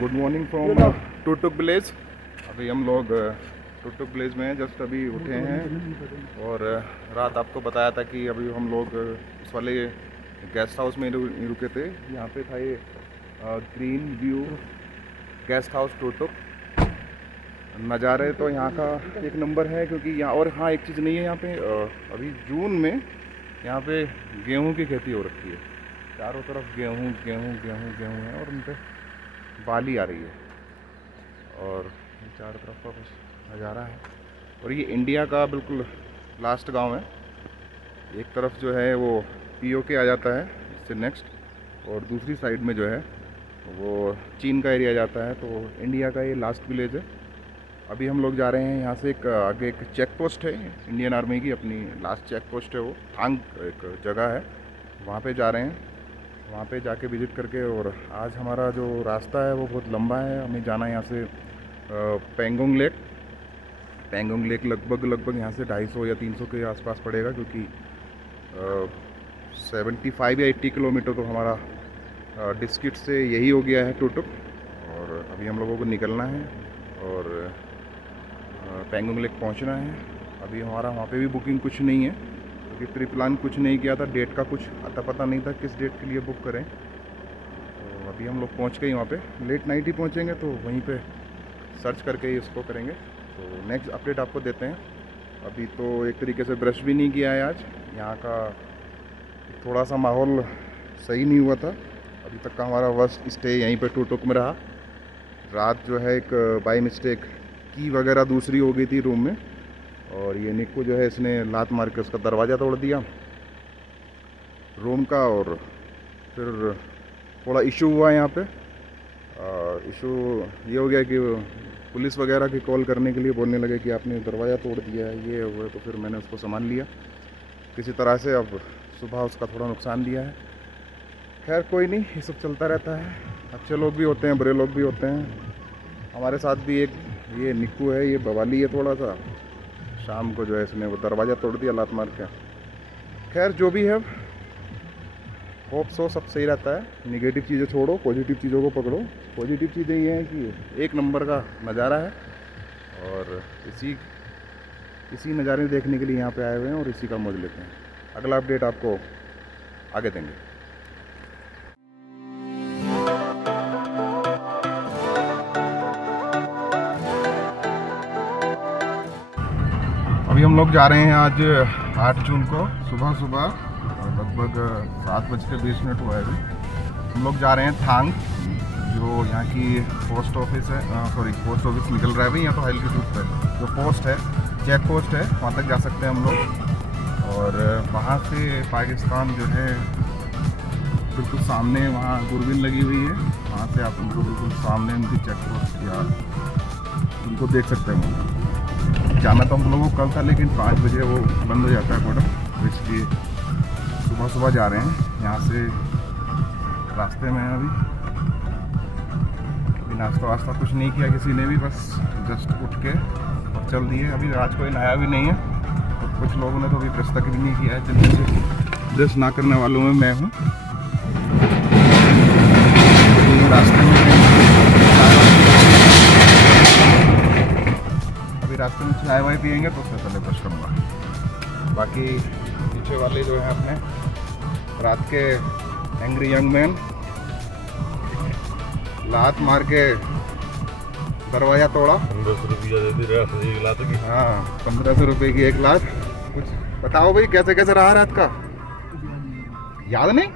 Good morning from Tutuk village. अभी हम लोग टुटुक विलेज में जस्ट अभी उठे हैं और रात आपको बताया था कि अभी हम लोग उस वाले गेस्ट हाउस में रुके थे। यहाँ पे था ये green view guest house Tutuk. नज़ारे तो यहाँ का एक नंबर है, क्योंकि यहाँ और हाँ एक चीज़ नहीं है यहाँ पे अभी जून में यहाँ पे गेहूं की खेती हो रखी है। चारों तरफ गेहूं गेहूं गेहूं गेहूं है और उन पर बाली आ रही है और चारों तरफ का कुछ नज़ारा है। और ये इंडिया का बिल्कुल लास्ट गांव है। एक तरफ जो है वो पीओके आ जाता है इससे नेक्स्ट, और दूसरी साइड में जो है वो चीन का एरिया जाता है। तो इंडिया का ये लास्ट विलेज है। अभी हम लोग जा रहे हैं यहाँ से। एक आगे एक चेक पोस्ट है इंडियन आर्मी की, अपनी लास्ट चेक पोस्ट है वो, थांग एक जगह है, वहाँ पे जा रहे हैं। वहाँ पे जाके विज़िट करके, और आज हमारा जो रास्ता है वो बहुत लंबा है। हमें जाना है यहाँ से पेंगोंग लेक। पेंगोंग लेक लगभग यहाँ से 250 या 300 के आसपास पड़ेगा, क्योंकि 75 या 80 किलोमीटर तो हमारा डिस्ट्रिक्ट से यही हो गया है टुटुक। और अभी हम लोगों को निकलना है और पेंगोंग लेक पहुँचना है। अभी हमारा वहाँ पे भी बुकिंग कुछ नहीं है, क्योंकि प्री प्लान कुछ नहीं किया था। डेट का कुछ अता पता नहीं था किस डेट के लिए बुक करें। तो अभी हम लोग पहुँच गए वहाँ पे। लेट नाइट ही पहुँचेंगे तो वहीं पे सर्च करके ही उसको करेंगे। तो नेक्स्ट अपडेट आपको देते हैं। अभी तो एक तरीके से ब्रश भी नहीं किया है आज। यहाँ का थोड़ा सा माहौल सही नहीं हुआ था। अभी तक का हमारा वर्स्ट स्टे यहीं पर टुटुक में रहा। रात जो है एक बाई मिस्टेक की वगैरह दूसरी हो गई थी रूम में, और ये निक्कू जो है इसने लात मार के उसका दरवाज़ा तोड़ दिया रूम का। और फिर थोड़ा इशू हुआ यहाँ पे। इशू ये हो गया कि पुलिस वगैरह की कॉल करने के लिए बोलने लगे कि आपने दरवाज़ा तोड़ दिया है, ये हुआ। तो फिर मैंने उसको संभाल लिया किसी तरह से। अब सुबह उसका थोड़ा नुकसान दिया है। खैर कोई नहीं, ये सब चलता रहता है। अच्छे लोग भी होते हैं, बुरे लोग भी होते हैं। हमारे साथ भी एक ये निक्कू है, ये बवाली है थोड़ा सा। शाम को जो है इसने वो दरवाज़ा तोड़ दिया लात मार के। खैर जो भी है, होप सो सब सही रहता है। निगेटिव चीज़ें छोड़ो, पॉजिटिव चीज़ों को पकड़ो। पॉजिटिव चीज़ें ये हैं कि एक नंबर का नज़ारा है, और इसी नज़ारे देखने के लिए यहाँ पे आए हुए हैं और इसी का मौज लेते हैं। अगला अपडेट आपको आगे देंगे। अभी हम लोग जा रहे हैं आज 8 जून को सुबह लगभग 7:20 हुआ है। अभी हम लोग जा रहे हैं थांग, जो यहाँ की पोस्ट ऑफिस है। पोस्ट ऑफिस निकल रहा है भाई, यहाँ तो एल्टीट्यूड पर जो पोस्ट है, चेक पोस्ट है, वहाँ तक जा सकते हैं हम लोग। और वहाँ से पाकिस्तान जो है बिल्कुल सामने, वहाँ दूरबीन लगी हुई है, वहाँ से आप उनको बिल्कुल सामने उनकी चेक पोस्ट या उनको देख सकते हैं। जाना तो हम लोगों को कल था, लेकिन 5 बजे वो बंद हो जाता है बॉर्डर, तो इसलिए सुबह जा रहे हैं। यहाँ से रास्ते में अभी नाश्ता वास्ता कुछ नहीं किया किसी ने भी, बस जस्ट उठ के और चल दिए। अभी आज कोई नया भी नहीं है, तो कुछ लोगों ने तो अभी ब्रश तक भी नहीं किया है। जल्दी से ब्रश ना करने वालों में मैं हूँ। रास्ते में रास्ते में चाय वाय पियेंगे तो उससे पहले ब्रश करूँगा। बाकी पीछे वाले जो है अपने रात के एंग्री यंग मैन, लात मार के दरवाज़ा तोड़ा। 1500 रुपया दे दे रहा एक लात की। हाँ, 1500 रुपये की 1 लात। कुछ बताओ भाई, कैसे कैसे रहा रात का? याद नहीं?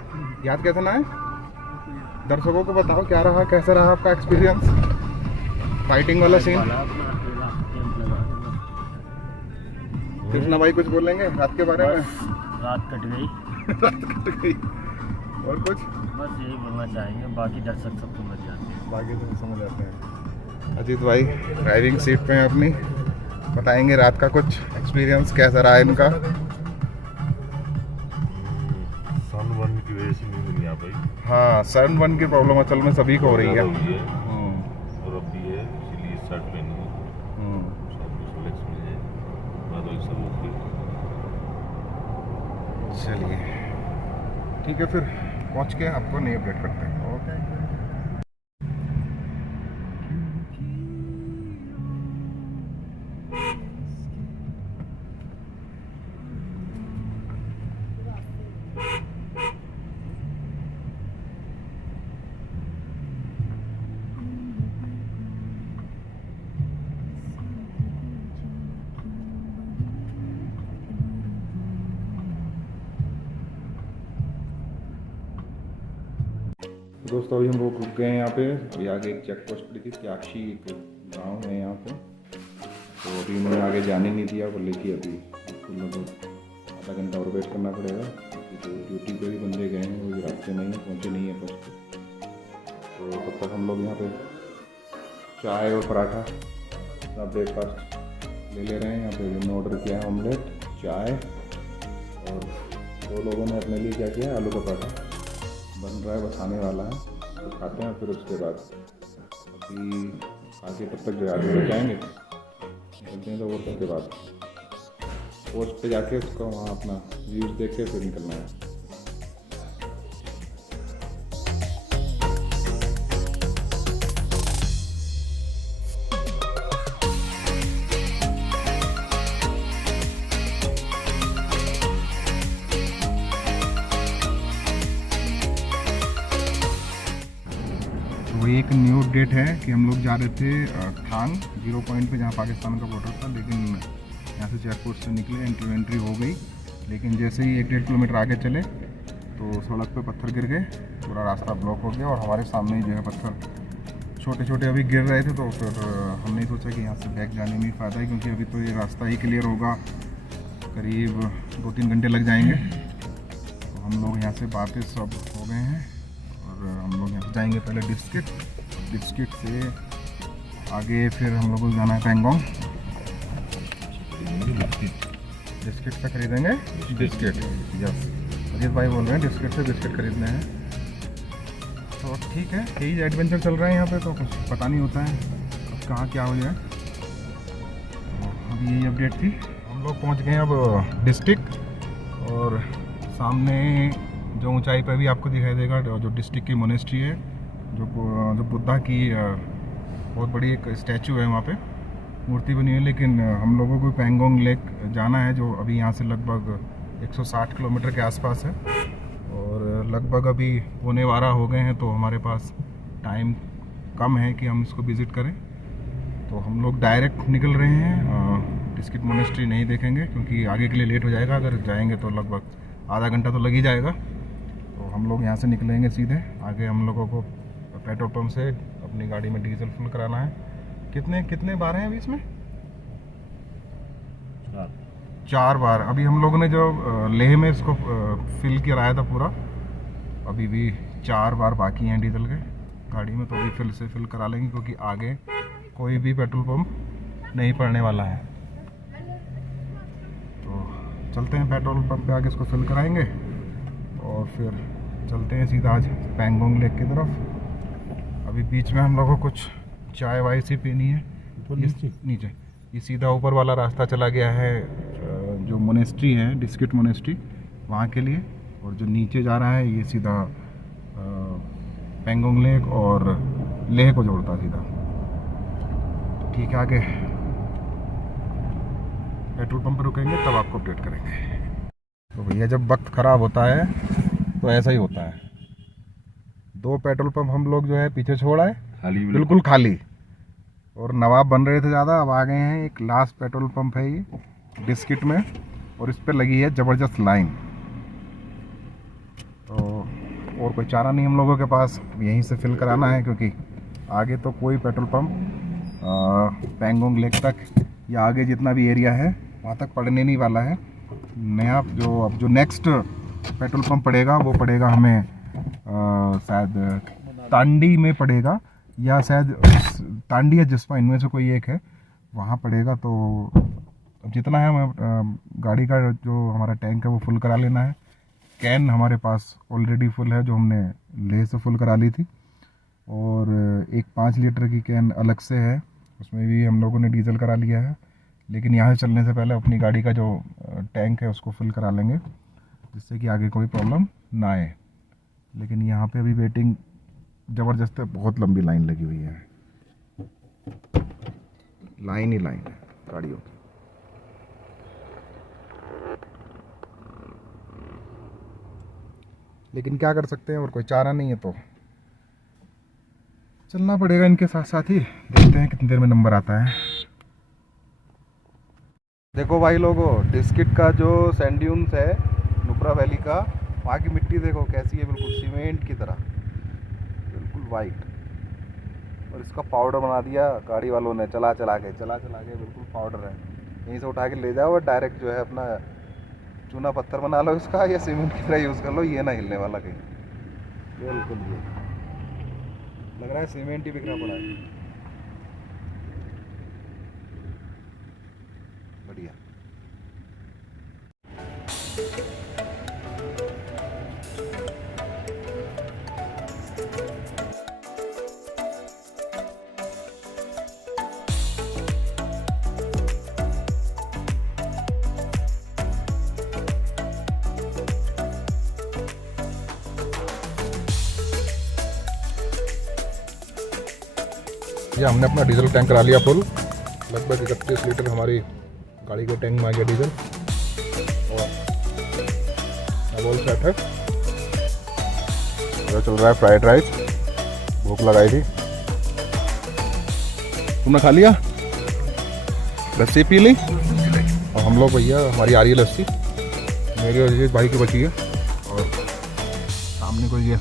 याद कैसे ना है? दर्शकों को बताओ क्या रहा, कैसे रहा आपका एक्सपीरियंस, फाइटिंग वाला सीन। कृष्णा भाई कुछ बोलेंगे रात के बारे में? रात कट गई। रात कट गई। और कुछ बस यही बोलना चाहेंगे, बाकी दर्शक सब समझ जाते हैं। बाकी तो समझ आते हैं। अजीत भाई ड्राइविंग सीट पे हैं अपनी, बताएंगे रात का कुछ एक्सपीरियंस कैसा रहा इनका। सनबर्न की वजह से नींद नहीं आ पाई। हाँ, सनबर्न की प्रॉब्लम असल में सभी को हो रही है। और अब भी है, इसीलिए शर्ट पहनी है। चलिए ठीक है, फिर पहुंच के आपको नहीं अपडेट करते हैं। ओके। दोस्तों अभी हम लोग रुक गए हैं यहाँ पे। अभी आगे एक चेक पोस्ट पड़ी थी, त्याक्षी एक गाँव है यहाँ पे, तो अभी उन्होंने आगे जाने नहीं दिया, बोले कि अभी बिल्कुल मतलब आधा घंटा और वेट करना पड़ेगा, क्योंकि जो ड्यूटी पे भी बंदे गए हैं वो भी रास्ते में ही पहुँचे नहीं है पोस्ट पे। तो तब तक हम लोग यहाँ पे चाय और पराठा अपना ब्रेकफास्ट ले रहे हैं। यहाँ पे हमने ऑर्डर किया है ऑमलेट, चाय, और 2 लोगों ने अपने लिए क्या किया है, आलू का पराठा बन रहा है, बस आने वाला है, तो खाते हैं। फिर उसके बाद अभी आगे तब तक जो आगे बढ़ जाएंगे, निकलते हैं। तो वो उसके बाद पोस्ट पे जाके उसका वहाँ अपना व्यूज़ देख के फिर निकलना है। वो एक न्यू अपडेट है कि हम लोग जा रहे थे थांग 0 पॉइंट पे, जहाँ पाकिस्तान का बॉर्डर था, लेकिन यहाँ से चेक पोस्ट से निकले, एंट्री हो गई, लेकिन जैसे ही 1-1.5 किलोमीटर आगे चले तो सड़क पे पत्थर गिर गए, पूरा रास्ता ब्लॉक हो गया, और हमारे सामने ही जो है पत्थर छोटे छोटे अभी गिर रहे थे। तो फिर हमने सोचा कि यहाँ से बैक जाने में फ़ायदा है, क्योंकि अभी तो ये रास्ता ही क्लियर होगा, करीब 2-3 घंटे लग जाएंगे। तो हम लोग यहाँ से वापस अब हो गए हैं, और हम लोग यहाँ जाएंगे पहले डिस्किट से आगे, फिर हम लोग को जाना है पैंगोंग। बिस्किट से खरीदेंगे बिस्किट, यस, अजीत भाई बोल रहे हैं डिस्किट से बिस्किट खरीदने हैं। तो ठीक है, यही एडवेंचर चल रहा है यहाँ पे, तो कुछ पता नहीं होता है अब कहाँ क्या हो जाए। तो अभी यही अपडेट थी। हम लोग पहुँच गए अब डिस्ट्रिक्ट, और सामने जो ऊंचाई पर भी आपको दिखाई देगा जो डिस्ट्रिक्ट की मोनेस्ट्री है, जो बुद्धा की बहुत बड़ी एक स्टैचू है, वहाँ पे मूर्ति बनी है। लेकिन हम लोगों को पैंगोंग लेक जाना है, जो अभी यहाँ से लगभग 160 किलोमीटर के आसपास है, और लगभग अभी 11:15 हो गए हैं, तो हमारे पास टाइम कम है कि हम इसको विज़िट करें। तो हम लोग डायरेक्ट निकल रहे हैं, डिस्ट्रिक्ट मोनेस्ट्री नहीं देखेंगे क्योंकि आगे के लिए लेट हो जाएगा, अगर जाएंगे तो लगभग आधा घंटा तो लग ही जाएगा। तो हम लोग यहाँ से निकलेंगे सीधे आगे। हम लोगों को पेट्रोल पंप से अपनी गाड़ी में डीजल फुल कराना है। कितने बार हैं अभी इसमें? 4 बार। अभी हम लोगों ने जो लेह में इसको फिल कराया था पूरा, अभी भी 4 बार बाकी हैं डीजल के गाड़ी में, तो अभी फिल करा लेंगे, क्योंकि आगे कोई भी पेट्रोल पंप नहीं पड़ने वाला है। तो चलते हैं पेट्रोल पंप पे, आगे इसको फिल कराएंगे, और फिर चलते हैं सीधा आज पैंगोंग लेक की तरफ। अभी बीच में हम लोगों को कुछ चाय वाय सी पीनी है। तो नीचे ये सीधा ऊपर वाला रास्ता चला गया है, जो मोनेस्ट्री है डिस्किट मोनेस्ट्री, वहाँ के लिए, और जो नीचे जा रहा है ये सीधा पैंगोंग लेक और लेह को जोड़ता सीधा। ठीक है, आगे पेट्रोल पंप पर रुकेंगे, तब आपको अपडेट करेंगे। तो भैया जब वक्त ख़राब होता है तो ऐसा ही होता है। 2 पेट्रोल पंप हम लोग जो है पीछे छोड़ा है, बिल्कुल खाली, और नवाब बन रहे थे ज़्यादा, अब आ गए हैं। एक लास्ट पेट्रोल पंप है ये डिस्किट में, और इस पर लगी है ज़बरदस्त लाइन। तो और कोई चारा नहीं हम लोगों के पास, यहीं से फिल कराना है, क्योंकि आगे तो कोई पेट्रोल पंप पैंगोंग लेक तक या आगे जितना भी एरिया है वहाँ तक पड़ने नहीं वाला है। नया जो नेक्स्ट पेट्रोल पंप पड़ेगा वो पड़ेगा हमें शायद तांडी में पड़ेगा, या शायद तांडी या जिस्पा, इनमें से कोई एक है, वहाँ पड़ेगा। तो अब जितना है हमें गाड़ी का जो हमारा टैंक है वो फुल करा लेना है। कैन हमारे पास ऑलरेडी फुल है, जो हमने लेह से फुल करा ली थी, और एक 5 लीटर की कैन अलग से है, उसमें भी हम लोगों ने डीजल करा लिया है। लेकिन यहाँ से चलने से पहले अपनी गाड़ी का जो टैंक है उसको फुल करा लेंगे, जिससे कि आगे कोई प्रॉब्लम ना आए। लेकिन यहाँ पे अभी वेटिंग ज़बरदस्त है, बहुत लंबी लाइन लगी हुई है, लाइन ही लाइन है गाड़ियों की। लेकिन क्या कर सकते हैं, और कोई चारा नहीं है, तो चलना पड़ेगा इनके साथ साथ ही। देखते हैं कितनी देर में नंबर आता है। देखो भाई लोगों, डिस्किट का जो सैंड ड्यून्स है नुब्रा वैली का, वहाँ की मिट्टी देखो कैसी है, बिल्कुल सीमेंट की तरह। वाइट, और इसका पाउडर बना दिया गाड़ी वालों ने, चला चला के बिल्कुल पाउडर है। यहीं से उठा के ले जाओ और डायरेक्ट जो है अपना चूना पत्थर बना लो इसका, या सीमेंट की तरह यूज़ कर लो, ये ना हिलने वाला कहीं। बिल्कुल ये लग रहा है सीमेंट ही बिखरा पड़ा है। बढ़िया। ये हमने अपना डीजल टैंक करा लिया फुल, लगभग 31 लीटर हमारी गाड़ी के टैंक में आ गया डीजल, और अब ऑल सेट है। और चल रहा है फ्राइड राइस, भूख लगाई थी। तुमने खा लिया? लस्सी पी ली? और हम लोग भैया, हमारी आ रही है लस्सी, मेरी और ये भाई की बची है। और सामने कोई ये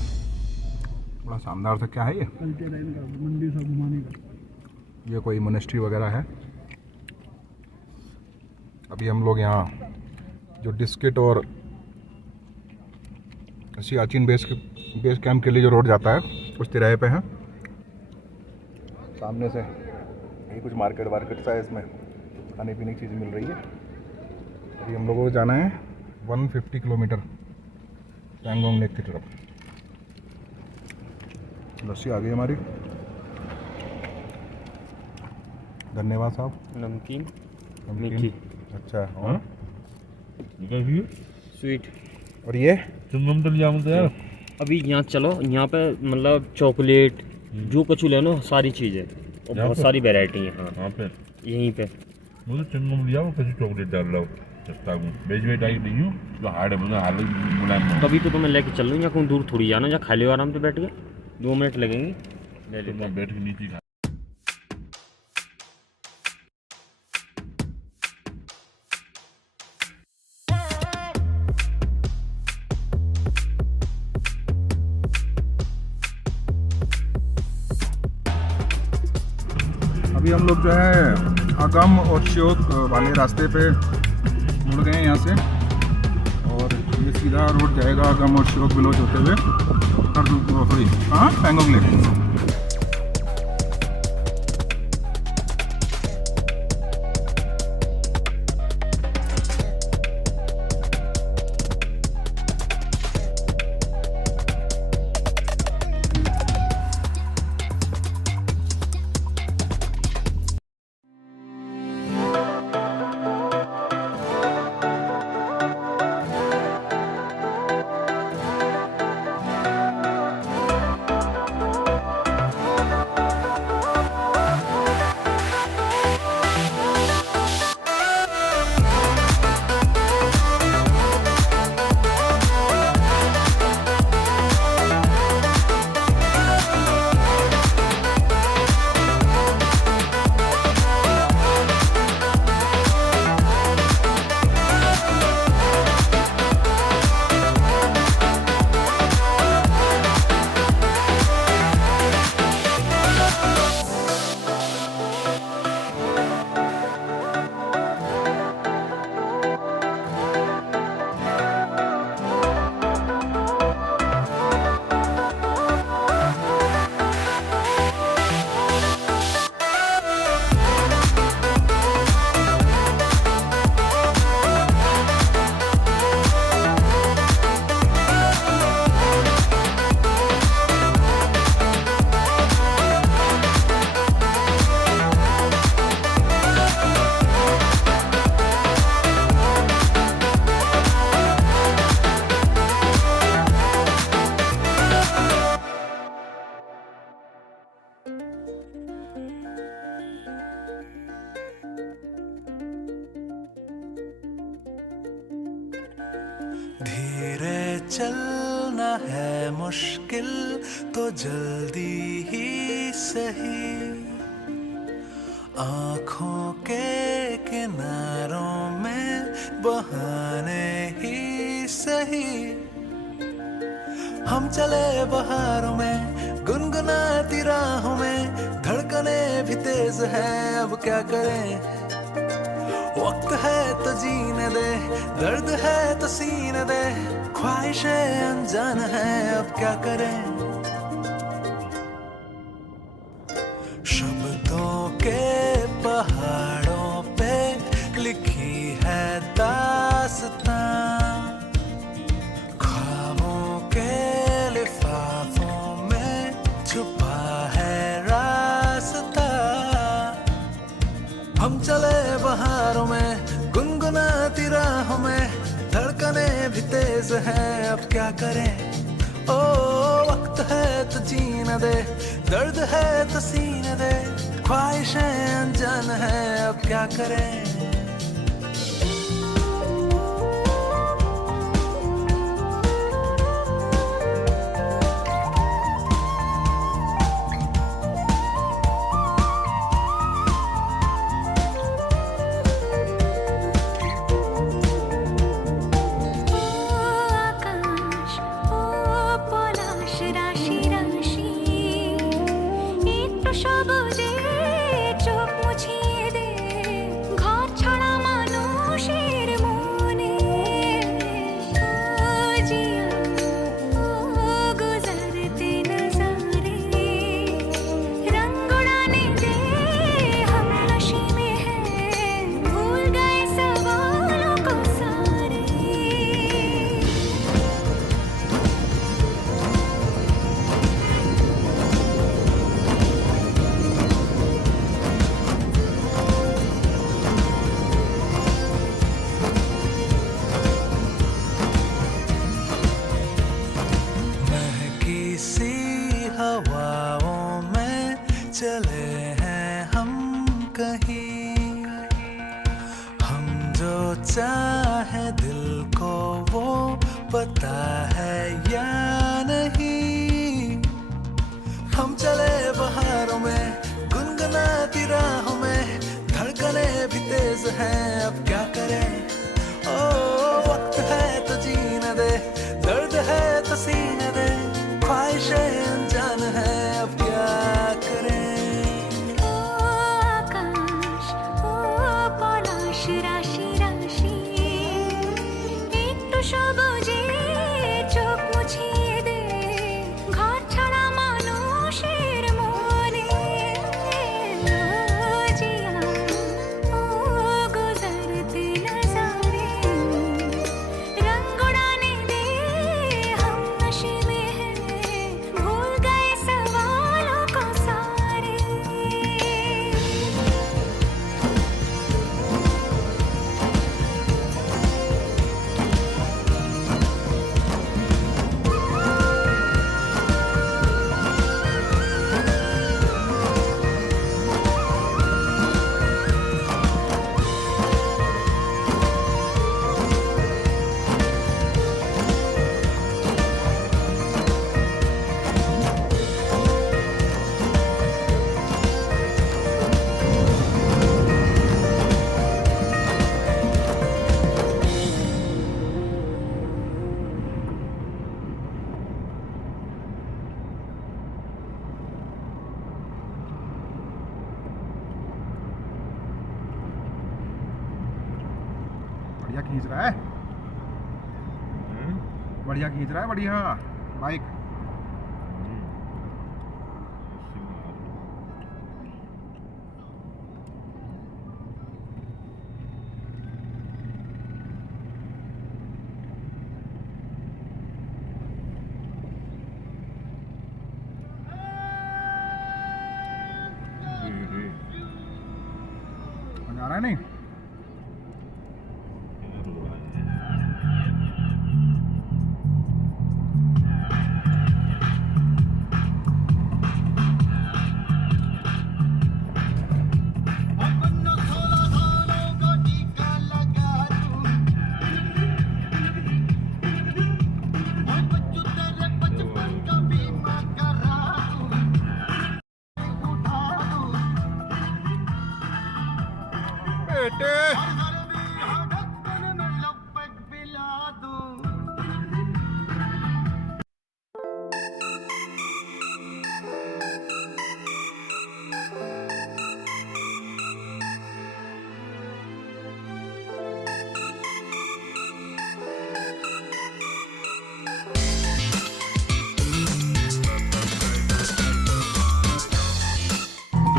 बड़ा शानदार सा क्या है ये, मंदिर सा घुमाने का, ये कोई मोनेस्ट्री वगैरह है। अभी हम लोग यहाँ जो डिस्किट और सियाचिन बेस कैंप के लिए जो रोड जाता है उस तिराहे पे हैं। सामने से ये कुछ मार्केट सा है, इसमें खाने पीने की चीज़ें मिल रही है। अभी हम लोगों को जाना है 150 किलोमीटर पैंगोंग लेक की तरफ। लस्सी आ गई हमारी, धन्यवाद साहब। नमकीन मीठी, अच्छा। और स्वीट, और ये चुंगम तो लिया मुझे यार। अभी यहाँ चलो, यहाँ पे मतलब चॉकलेट जो कुछ लेना सारी चीज़ें, और बहुत सारी वैरायटी है। हाँ पे यहीं पे मुझे चुंगम लिया, वो कैसे चॉकलेट डाल रहा हूँ सस्ता हूँ, बेच बेटाई नहीं हूँ तो हार्ड है, मुझे हाल मुलायम। कभी तो मैं लेके चल रहा हूँ, या कहीं दूर थोड़ी जाना, या खा लो आराम से बैठ के, 2 मिनट लगेंगे, ले तो मैं बैठ के नीचे खा। अभी हम लोग जो है अगम और श्योक वाले रास्ते पे मुड़ गए हैं यहाँ से, और ये सीधा रोड जाएगा अगम और श्योक विलेज होते हुए सॉरी हाँ पैंगोंग लेक। धीरे चलना है मुश्किल तो जल्दी ही सही, आँखों के किनारों में बहाने ही सही। हम चले बहारों में गुनगुन गुनगुनाती राहों में धड़कने भी तेज है, अब क्या करें। वक्त है तो जीने दे, दर्द है तो सीने दे, ख्वाहिशें अनजान है, अब क्या करें। शब्दों के पहाड़ों पे लिखी है दास्तां, ख्वाबों के लिफाफों में छुपा है रास्ता। हम चले बहारों में गुनगुनाती राहों में, धड़कने भी तेज है, अब क्या करें। ओ वक्त है तो जीने दे, दर्द है तो सीने दे, ख्वाहिशें अनजान है, अब क्या करें। हवाओं में चले हैं हम कहीं, हम जो चाहे दिल को वो पता है या नहीं। हम चले बहारों में गुनगुनाती राहों में, धड़कने भी तेज हैं, अब क्या करें। ओ वक्त है तो जीने दे, दर्द है तो सीने दे, ख्वाहिशें अनजान है, अब क्या करें। ओ आकाश, ओ पलाश राशि राशि, একটু সবুজে চোখ মুছিয়ে দে, ঘর ছাড়া মানুষের মনে। ও জিয়া, ও गुजरते नजारे, रंग उड़ाने दे, हम नशे में हैं, भूल गए सवालों को सारे। बढ़िया खींच रहा है, बढ़िया खींच रहा है, बढ़िया बाइक। आ रहा है नहीं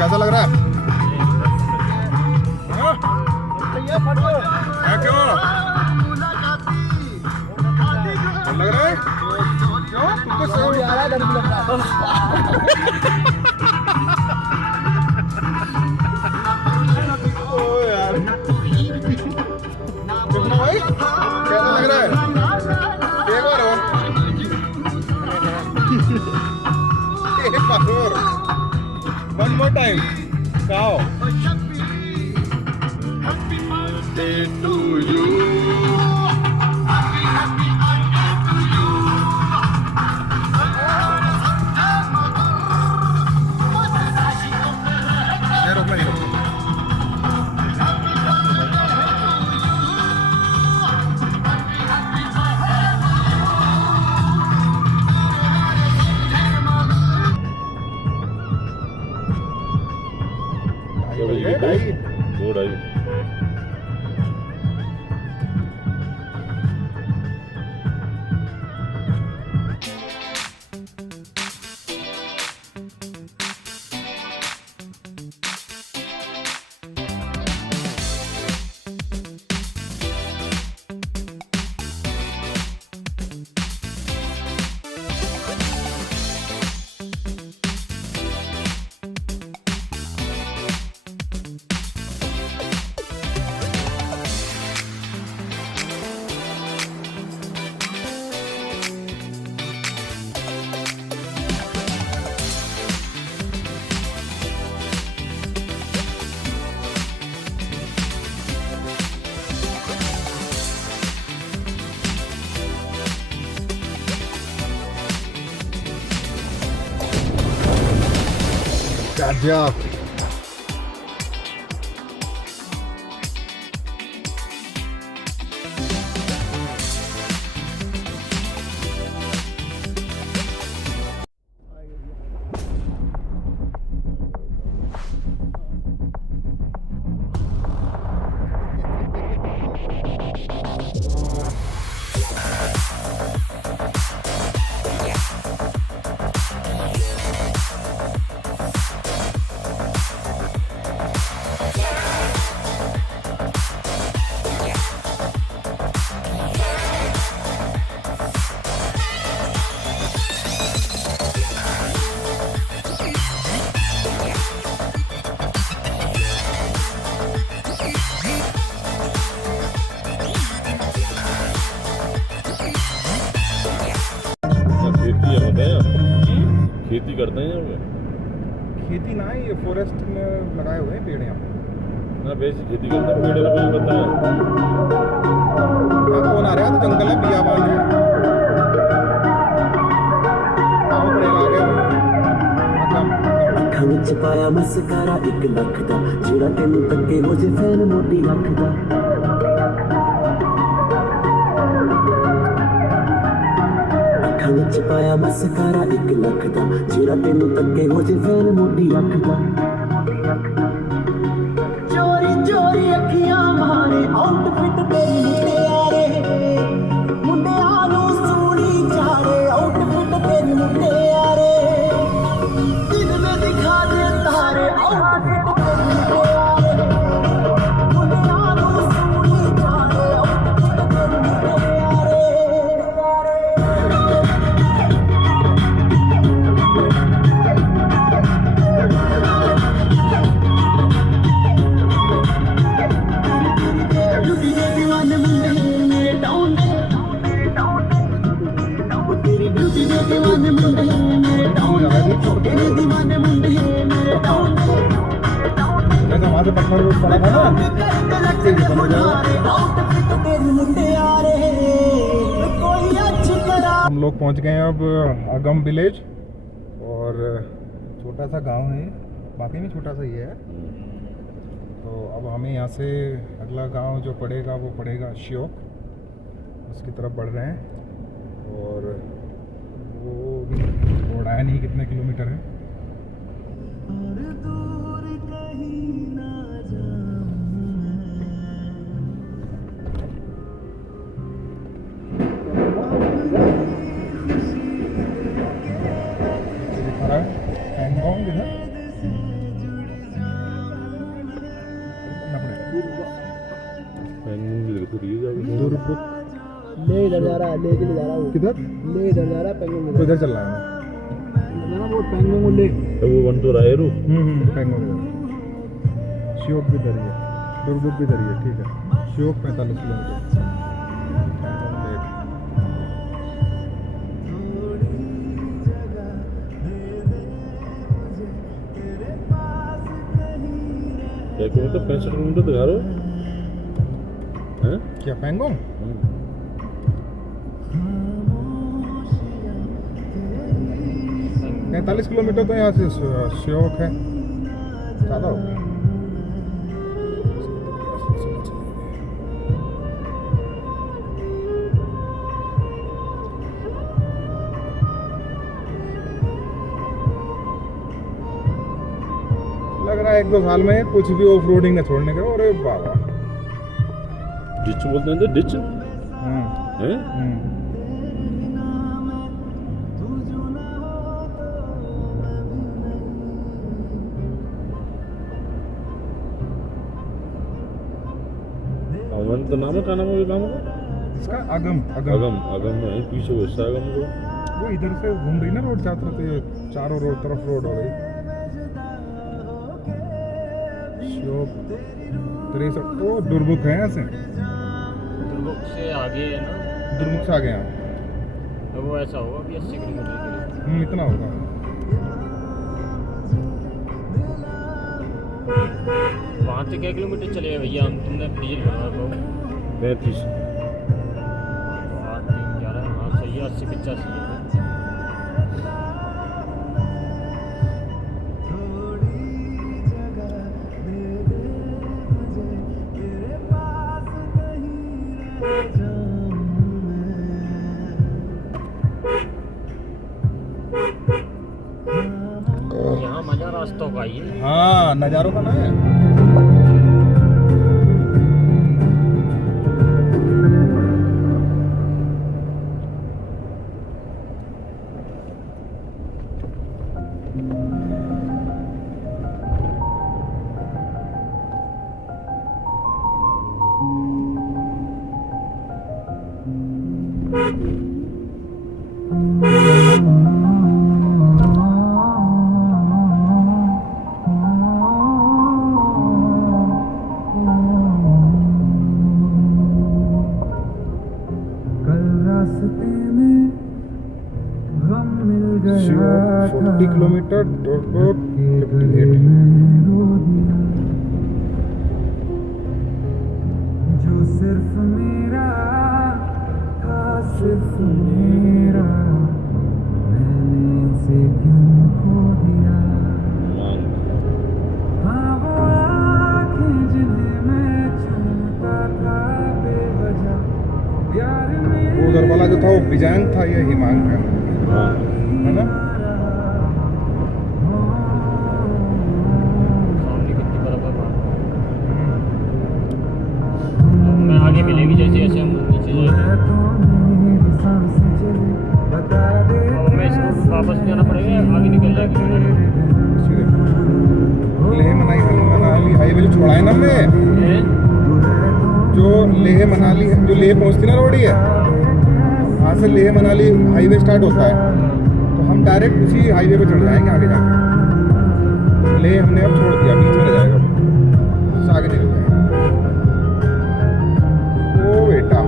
कैसा लग रहा है? हाँ? है क्यों? डर लग रहा है? क्यों? तुमको सही आ रहा है, डर भी लग रहा है। ओ यार, कितना भाई? कैसा लग रहा है? एक बार और। एक बार और। One more time. Cow. Happy birthday to you. Good idea. Good job. खेती करते हैं यहाँ पे? खेती ना है, ये फॉरेस्ट में लगाए हुए हैं पेड़ यहाँ पे। ना वैसे खेती करते हैं, पेड़ मुझे पता है। हाँ, कौन आ रहा है? तो जंगल है, बियाबान है। कहाँ पड़ेगा आगे? ਅੱਖਾਂ ਵਿੱਚ ਪਾਇਆ ਮਸਕਾਰਾ 1 ਲੱਖ ਦਾ ਜਿਹੜਾ ਤੈਨੂੰ ਤੱਕੇ ਹੋ ਜੇ ਫੈਨ ਮੋਟੀ ਰੱਖਦਾ ਅੱਖਾਂ ਵਿੱਚ ਪਾਇਆ ਮਸਕਾਰਾ 1 ਲੱਖ ਦਾ ਜਿਹੜਾ ਤੈਨੂੰ ਤੱਕੇ ਹੋ ਜੇ ਫੈਨ ਮੋਟੀ ਰੱਖਦਾ ਚੋਰੀ ਚੋਰੀ ਅੱਖੀਆਂ ਮਾਰੇ ਆਊਟਫਿੱਟ ਤੇਰੀ ਮੁਟਿਆਰੇ ਮੁੰਡਿਆਂ ਨੂੰ ਸੋਹਣੀ ਚਾਰੇ ਆਊਟਫਿੱਟ ਤੇਰੀ ਮੁਟਿਆਰੇ वहाँ से पत्थर पड़ा था ना, हम लोग पहुँच गए हैं अब अगम विलेज। और छोटा सा गांव है, बाकी में छोटा सा ही है। तो अब हमें यहाँ से अगला गांव जो पड़ेगा वो पड़ेगा श्योक, उसकी तरफ बढ़ रहे हैं। और वो भी ओढ़ाया नहीं कितने किलोमीटर है। पैंगोंग इधर ले इधर जा रहा है, ले के ले जा रहा है वो। किधर? ले इधर जा रहा है पेंगोंग तो इधर चल रहा है ना वो पेंगोंग ले। तो वो वन तो रहे रू पेंगोंग श्योक भी इधर ही है, दुर्गुप भी इधर ही है, ठीक है। श्योक 45 किलोमीटर। क्या किलोमीटर 65 किलोमीटर दिखा रहे हो हैं? क्या पेंगोंग? 45 किलोमीटर तो यहाँ से श्योक है, ज़्यादा हो गया। लग रहा है 1-2 साल में कुछ भी ऑफ रोडिंग न छोड़ने का। अरे बाबा, डिच बोलते हैं डिच हैं? अमन तो नाम है, क्या नाम है गाँव का? इसका अगम अगम है, पीछे वैसा अगम को। वो इधर से घूम रही ना रोड, चारों रोड तरफ रोड हो गई। श्योक 63, वो दुर्मुख है ऐसे, दुर्मुख से आगे है ना, दुर्मुख से आगे हैं। तो वो ऐसा होगा कि 80 किलोमीटर के लिए। इतना होगा। वहाँ से क्या किलोमीटर चलेगा भैया? हम तुमने डीजल भरा तो 35। 8, 3, 11, हाँ सही है, 80-85 है। यहाँ मजा रास्तों का ही है। हाँ, नज़ारों का ना है। श्योक 40 किलोमीटर, दुर्गुप 58। जो सिर्फ मेरा था, सिर्फ मेरा, मैंने उसे क्यों खो दिया। हाँ वो आँखें जिन्हें मैं छूता था बेवजह, प्यार में वो उधर वाला जो था वो बिजांग था, ये हिमांग है ना? सामने कितनी बराबर बात। अब मैं आगे मिलेगी जैसे जैसे हम नीचे जाएंगे। अब हमें इसको वापस जाना पड़ेगा, आगे निकल जाएगी। लेह मनाली हाईवे जो छोड़ा है ना हमने, जो लेह मनाली, जो लेह पहुंचती ना रोड, है वहाँ से लेह मनाली हाईवे स्टार्ट होता है, तो हम डायरेक्ट उसी हाईवे पे चढ़ जाएंगे आगे जाके। लेह हमने अब छोड़ दिया, बीच में रह जाएगा, उससे आगे निकल जाएंगे। ओ बेटा,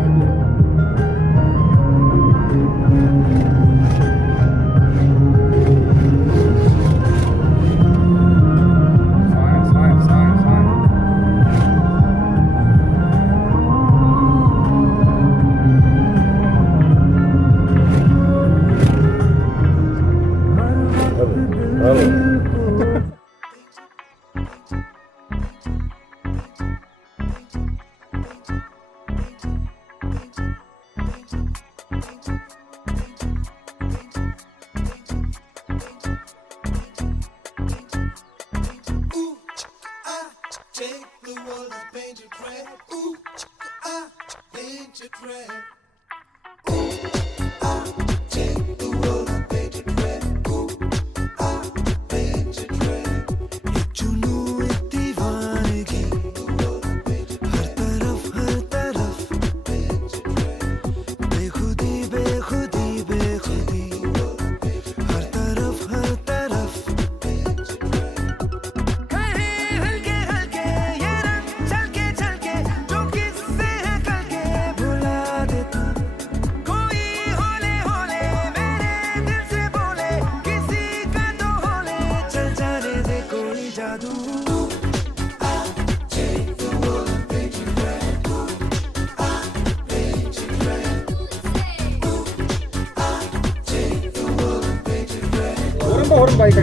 हॉर्न बाइक का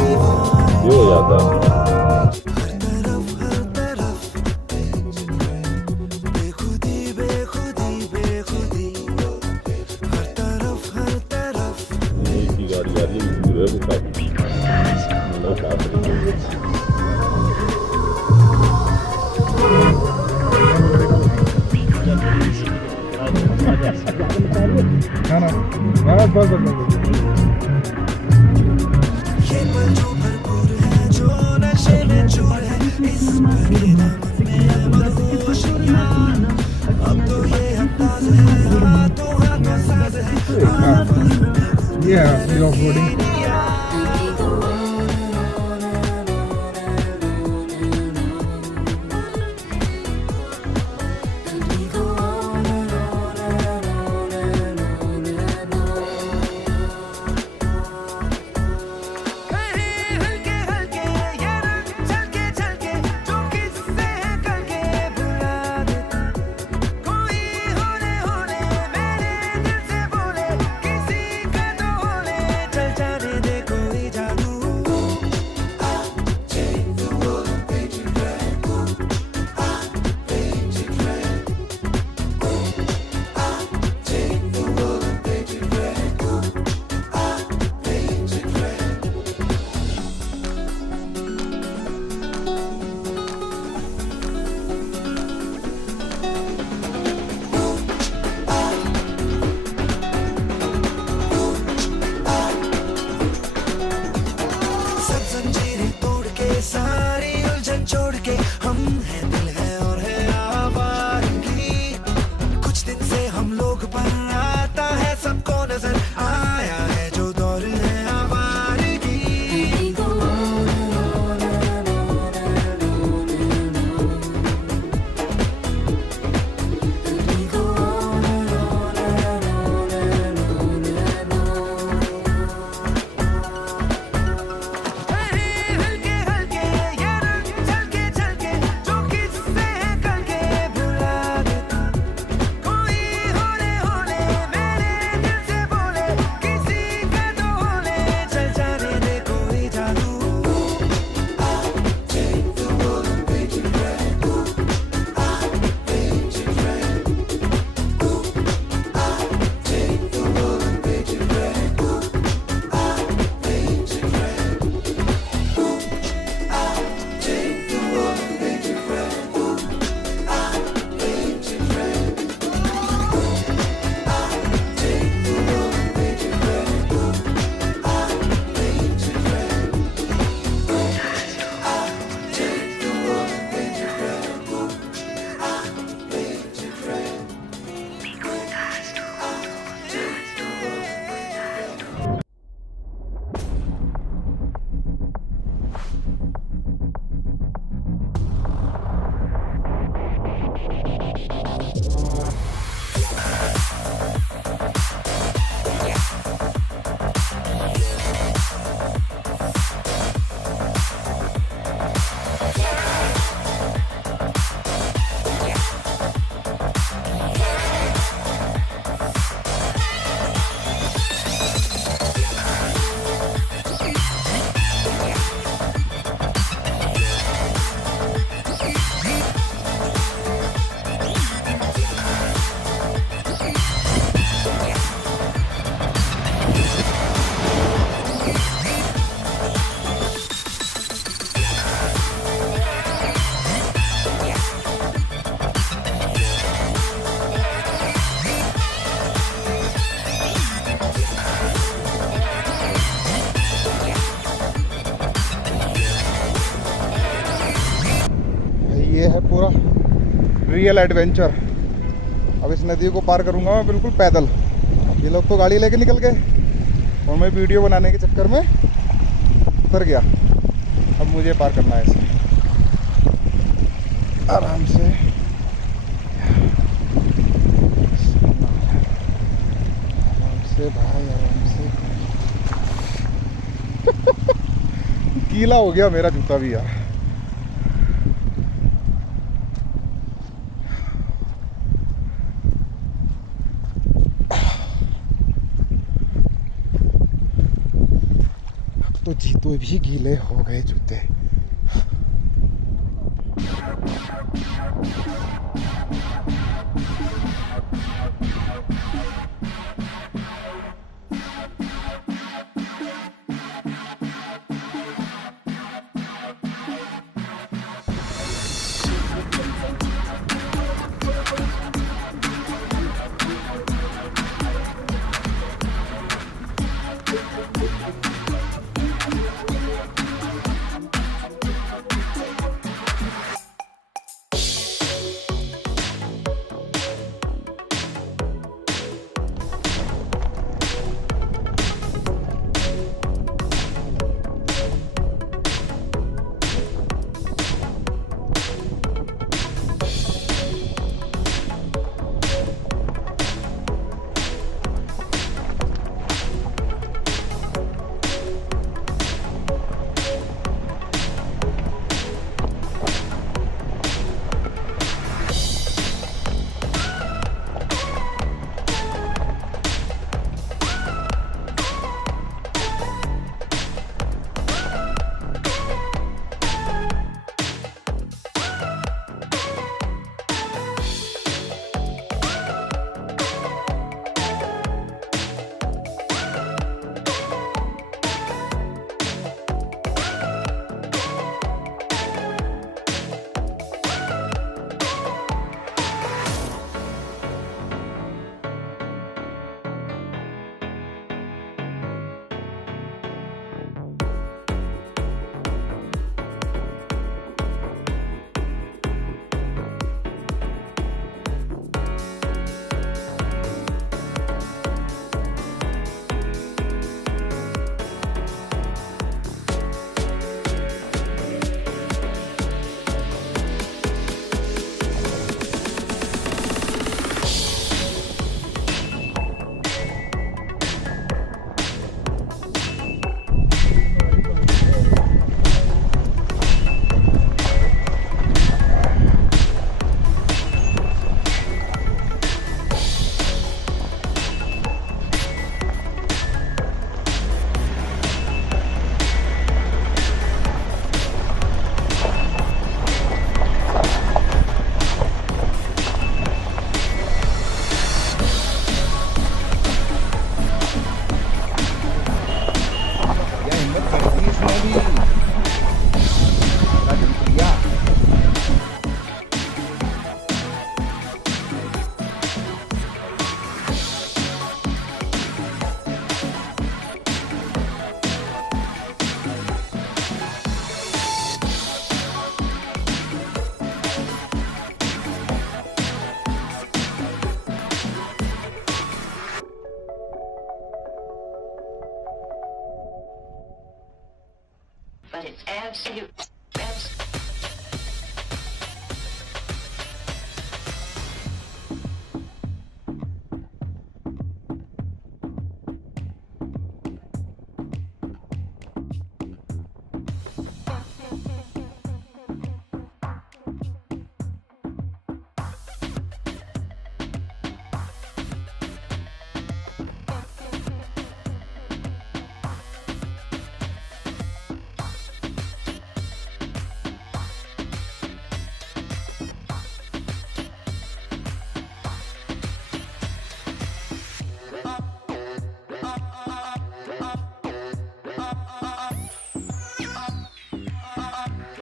ये हो जाता है। एक ही गाड़ी आ रही है, दूर है वो काफी। मतलब काफी। ना ना बस बस बस ये पल जो भरपूर है, जो नशे में चूर है, इस पल के दामन में मदहोशियां। अब तो ये अंदाज है, हाथों हाथों साज है। ये है ऑफ रोडिंग। कहीं हल्के हल्के ये रंग झलके झलके, जो किससे करके भुला देता। कोई होने होने मेरे दिल से बोले, किसी का तो होने, चल जाने दे कोई जादू। सब जंजीरें तोड़ के, सारी उलझन छोड़ के, हम हैं दिल है और है आवारगी। कुछ दिन से हम लोग पर आता है सबको नजर, आया है जो दौर है आवारगी। कहीं हल्के हल्के ये रंग झलके झलके, जो किससे करके भुला देता। कोई होने होने मेरे दिल से बोले, किसी का तो होने, चल जाने दे कोई जादू। ये है पूरा रियल एडवेंचर। अब इस नदी को पार करूंगा मैं बिल्कुल पैदल। ये लोग तो गाड़ी लेके निकल गए और मैं वीडियो बनाने के चक्कर में उतर गया। अब मुझे पार करना है इसे आराम से। आराम से भाई, आराम से। गीला हो गया मेरा जूता भी यार। तो जीतू भी गीले हो गए जूते। But it's absolute.